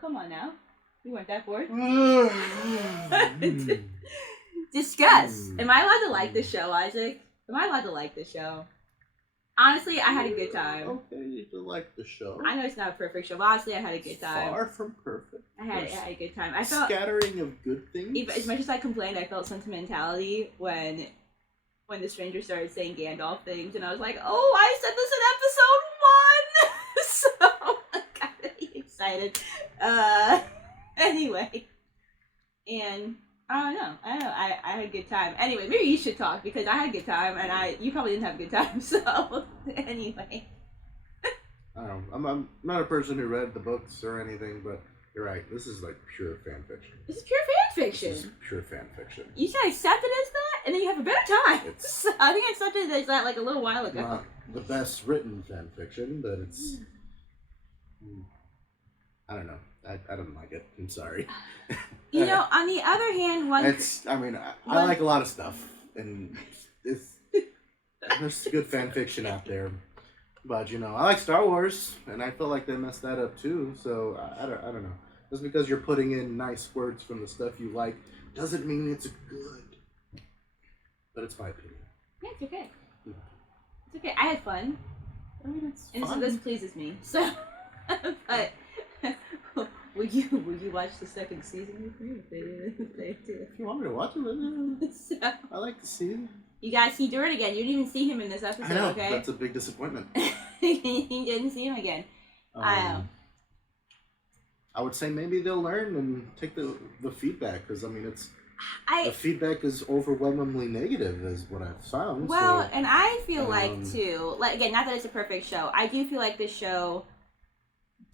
come on now. You weren't that bored. Discuss. Am I allowed to like the show, Isaac? Am I allowed to like the show? Honestly, I had a good time. Okay, you can like the show. I know it's not a perfect show, but honestly, I had a good time. Far from perfect. I had a good time. I felt scattering of good things. As much as I complained, I felt sentimentality when the stranger started saying Gandalf things, and I was like, oh, I said this in episode 1! So I got really excited. Anyway. And I don't know. I had a good time. Anyway, maybe you should talk because I had a good time and you probably didn't have a good time. So anyway. I don't know. I'm not a person who read the books or anything, but you're right. This is like pure fan fiction. This is pure fan fiction. This is pure fan fiction. You should accept it as that, and then you have a better time. So I think I accepted it as that like a little while ago. Not the best written fan fiction, but it's. I don't know. I don't like it. I'm sorry. You know, on the other hand, I like a lot of stuff, and there's good fan fiction out there. But I like Star Wars, and I feel like they messed that up too. So I don't know. Just because you're putting in nice words from the stuff you like doesn't mean it's good. But it's my opinion. Yeah, it's okay. It's okay. I had fun. And this pleases me. So, but will you watch the second season with me if they do? If you want me to watch it, so, I like to see it. You guys see Durin again. You didn't even see him in this episode, I know, okay? That's a big disappointment. You didn't see him again. I would say maybe they'll learn and take the feedback, because the feedback is overwhelmingly negative, is what I've found. Well, and I feel like too, like again, not that it's a perfect show. I do feel like this show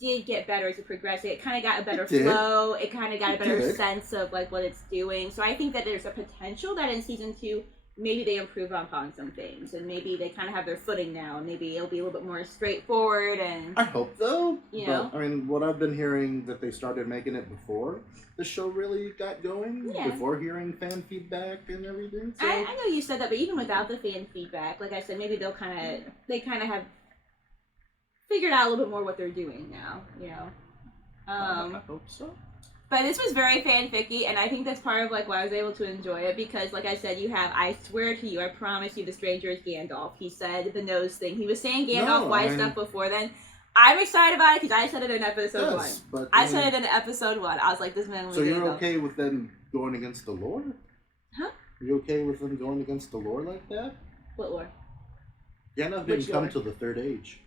did get better as it progressed. It kind of got a better flow. It kind of got a better sense of like what it's doing. So I think that there's a potential that in season 2. Maybe they improve upon some things, and maybe they kind of have their footing now. Maybe it'll be a little bit more straightforward, and I hope though. You know, what I've been hearing that they started making it before the show really got going. Yeah. Before hearing fan feedback and everything. So. I know you said that, but even without the fan feedback, like I said, maybe they kind of have figured out a little bit more what they're doing now. I hope so. But this was very fanficky, and I think that's part of like why I was able to enjoy it, because like I said, you have, I swear to you, I promise you, the stranger is Gandalf. He said the nose thing. He was saying Gandalf white stuff before then. I'm excited about it because I said it in episode 1. But I said it in episode 1. I was like, this man was So you're Gandalf. okay with them going against the lore? Huh? Are you okay with them going against the lore like that? What lore? Gandalf didn't come till the Third Age.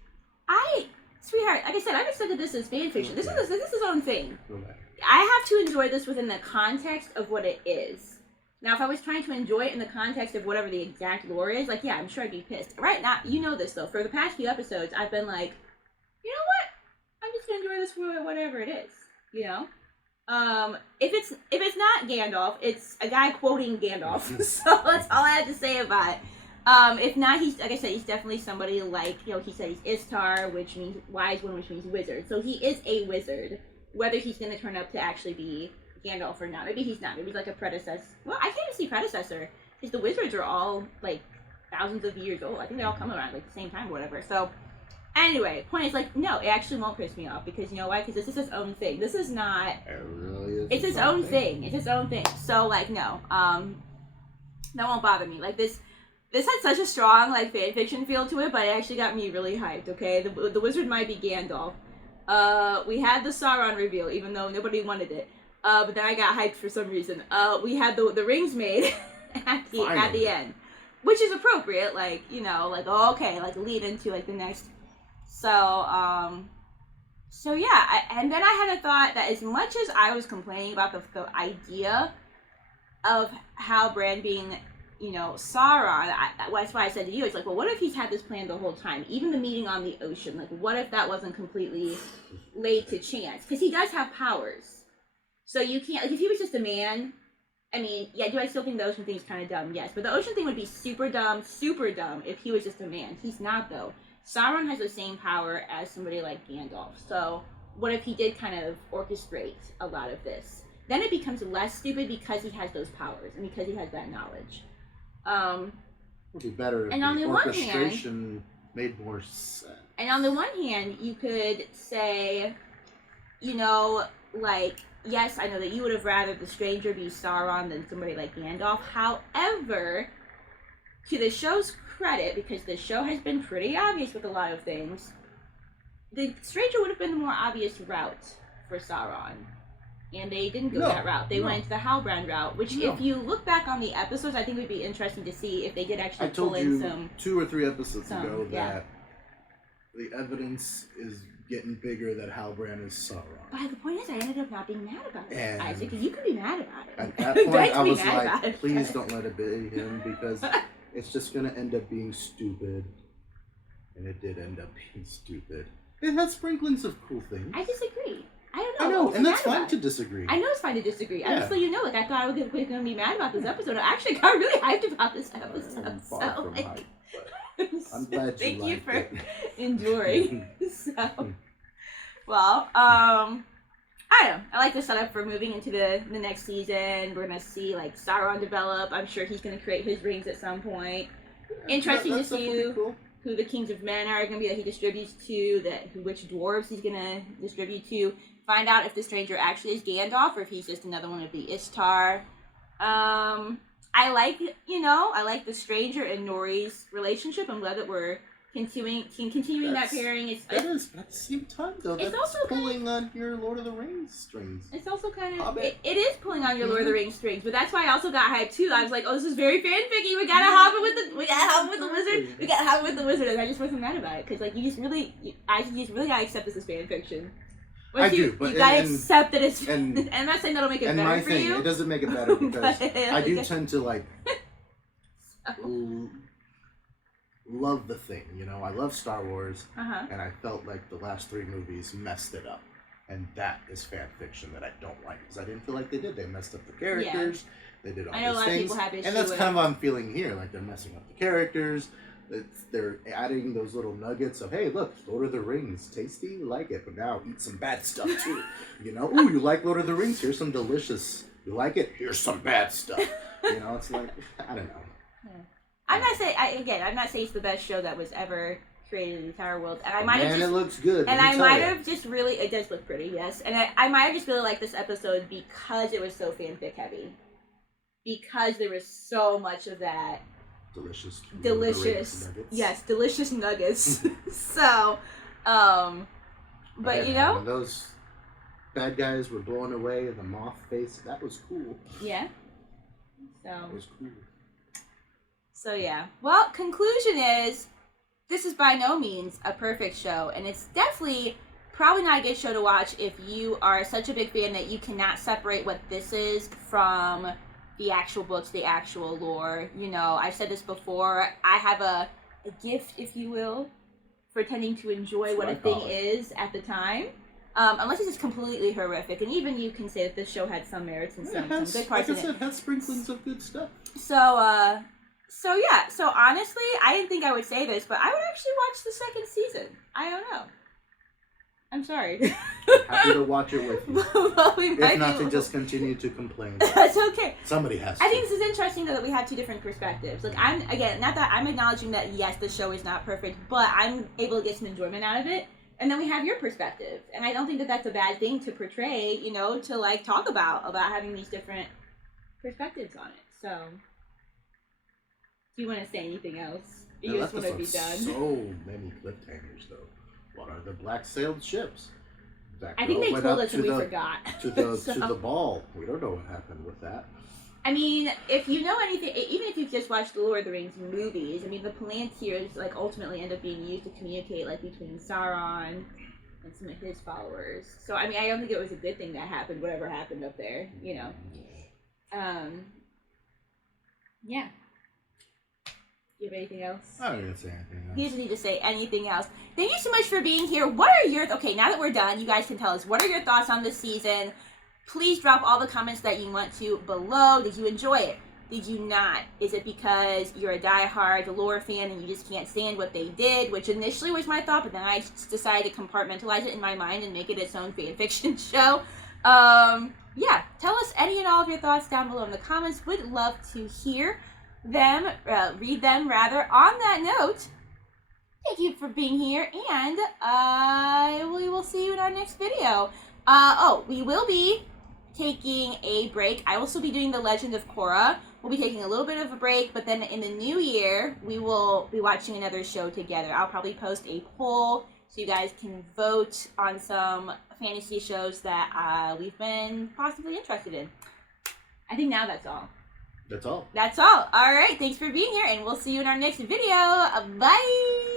Sweetheart, like I said, I've accepted this as fanfiction. This is his own thing. Okay. I have to enjoy this within the context of what it is. Now, if I was trying to enjoy it in the context of whatever the exact lore is, like, yeah, I'm sure I'd be pissed. Right now, you know this, though. For the past few episodes, I've been like, you know what? I'm just gonna enjoy this for whatever it is, you know? If it's not Gandalf, it's a guy quoting Gandalf. So that's all I have to say about it. If not, he's, like I said, he's definitely somebody like, you know, he said he's Istar, which means wise one, which means wizard. So he is a wizard. Whether he's going to turn up to actually be Gandalf or not. Maybe he's not. Maybe he's like a predecessor. Well, I can't even see predecessor, because the wizards are all, like, thousands of years old. I think they all come around, like, the same time or whatever. So, anyway, point is, like, no, it actually won't piss me off, because you know why? Because this is his own thing. This is not... It really is. It's his own thing. It's his own thing. So, like, no. That won't bother me. Like, this had such a strong, like, fanfiction feel to it, but it actually got me really hyped, okay? The wizard might be Gandalf. We had the Sauron reveal, even though nobody wanted it. But then I got hyped for some reason. We had the rings made at the end, which is appropriate. Like, you know, like, oh, okay, like lead into like the next. So yeah. And then I had a thought that as much as I was complaining about the idea of Halbrand being, you know, Sauron, that's why I said to you, it's like, well, what if he's had this plan the whole time? Even the meeting on the ocean, like, what if that wasn't completely laid to chance? Because he does have powers. So you can't, like, if he was just a man, I mean, yeah, do I still think the ocean thing is kind of dumb? Yes. But the ocean thing would be super dumb if he was just a man. He's not, though. Sauron has the same power as somebody like Gandalf. So what if he did kind of orchestrate a lot of this? Then it becomes less stupid because he has those powers and because he has that knowledge. It would be better if the orchestration made more sense. And on the one hand, you could say, you know, like, yes, I know that you would have rather the stranger be Sauron than somebody like Gandalf. However, to the show's credit, because the show has been pretty obvious with a lot of things, the stranger would have been the more obvious route for Sauron. And they didn't go that route. They went the Halbrand route, which if you look back on the episodes, I think would be interesting to see if they did actually pull in some... I told you 2 or 3 episodes ago that the evidence is getting bigger that Halbrand is Sauron. But the point is, I ended up not being mad about it, Isaac, because you can be mad about it. At that point, I was like, please don't let it be him, because it's just going to end up being stupid. And it did end up being stupid. It has sprinklings of cool things. I disagree. I don't know. I know, and that's fine to disagree. I know it's fine to disagree. I'm just letting you know, like, I thought I was going to be mad about this episode. I actually got really hyped about this episode. So, like, I'm glad thank you you liked for it. enduring. So, well, I don't know. I like the setup for moving into the next season. We're going to see, like, Sauron develop. I'm sure he's going to create his rings at some point. Interesting to see who the Kings of Men are going to be that he distributes to, which dwarves he's going to distribute to. Find out if the stranger actually is Gandalf or if he's just another one of the Istar. I like the stranger and Nori's relationship. I'm glad that we're continuing that pairing. It is, but at the same time, though, that's also pulling on your Lord of the Rings strings. It's also kind of... It is pulling on your Lord of the Rings strings, but that's why I also got hyped, too. I was like, oh, this is very fanficky. We gotta have it with the wizard. We gotta have it with the wizard. And I just wasn't mad about it, because, like, you just really gotta accept this as fanfiction. I do, but... You gotta accept that it's... And I'm not saying that'll make it better for you. It doesn't make it better, because I do tend to, like... love the thing, you know. I love Star Wars, and I felt like the last 3 movies messed it up, and that is fan fiction that I don't like, because I didn't feel like they did. They messed up the characters. They did all these things, and that's kind of what I'm feeling here. Like, they're messing up the characters. They're adding those little nuggets of, hey, look, Lord of the Rings, tasty, you like it, but now eat some bad stuff too. You know, ooh, you like Lord of the Rings? Here's some delicious. You like it? Here's some bad stuff. You know, it's like, I don't know. I'm not saying I'm not saying it's the best show that was ever created the entire world. And I might have Man, just, it looks good. and let me I tell might ya. have just really, it does look pretty, yes. And I might have just really liked this episode because it was so fanfic heavy. Because there was so much of that. Delicious, Delicious nuggets. So, but Yeah, you man, know, when those bad guys were blown away and the moth face, that was cool. yeah. That was cool. So yeah. Well, conclusion is, this is by no means a perfect show, and it's definitely probably not a good show to watch if you are such a big fan that you cannot separate what this is from the actual books, the actual lore. You know, I've said this before, I have a gift, if you will, for tending to enjoy what a thing is at the time. Unless it's just completely horrific, and even you can say that this show had some merits and some good parts in it. It has sprinklings of good stuff. So yeah, so honestly, I didn't think I would say this, but I would actually watch the second season. I don't know. I'm sorry. Happy to watch it with you. Well, if not to just continue to complain. That's okay. Somebody has to. I think this is interesting though that we have two different perspectives. Like I'm not that I'm acknowledging that yes, the show is not perfect, but I'm able to get some enjoyment out of it. And then we have your perspective, and I don't think that that's a bad thing to portray. You know, to like talk about having these different perspectives on it. So, do you want to say anything else? You just want to be done. So many cliffhangers, though. What are the black sailed ships? I think they told us and we forgot. To the ball. We don't know what happened with that. I mean, if you know anything, even if you've just watched the Lord of the Rings movies, I mean, the Palantirs like ultimately end up being used to communicate like between Sauron and some of his followers. So I mean, I don't think it was a good thing that happened. Whatever happened up there, you know. Yeah. Do you have anything else? I don't need to say anything else. He doesn't need to say anything else. Thank you so much for being here. What are your... Okay, now that we're done, you guys can tell us, what are your thoughts on this season? Please drop all the comments that you want to below. Did you enjoy it? Did you not? Is it because you're a diehard lore fan and you just can't stand what they did? Which initially was my thought, but then I decided to compartmentalize it in my mind and make it its own fanfiction show. Yeah, tell us any and all of your thoughts down below in the comments. Would love to hear them, read them rather. On that note, thank you for being here, and we will see you in our next video. We will be taking a break. I will still be doing The Legend of Korra. We'll be taking a little bit of a break, but then in the new year, we will be watching another show together. I'll probably post a poll so you guys can vote on some fantasy shows that we've been possibly interested in. I think now that's all. That's all. That's all. All right. Thanks for being here, and we'll see you in our next video. Bye.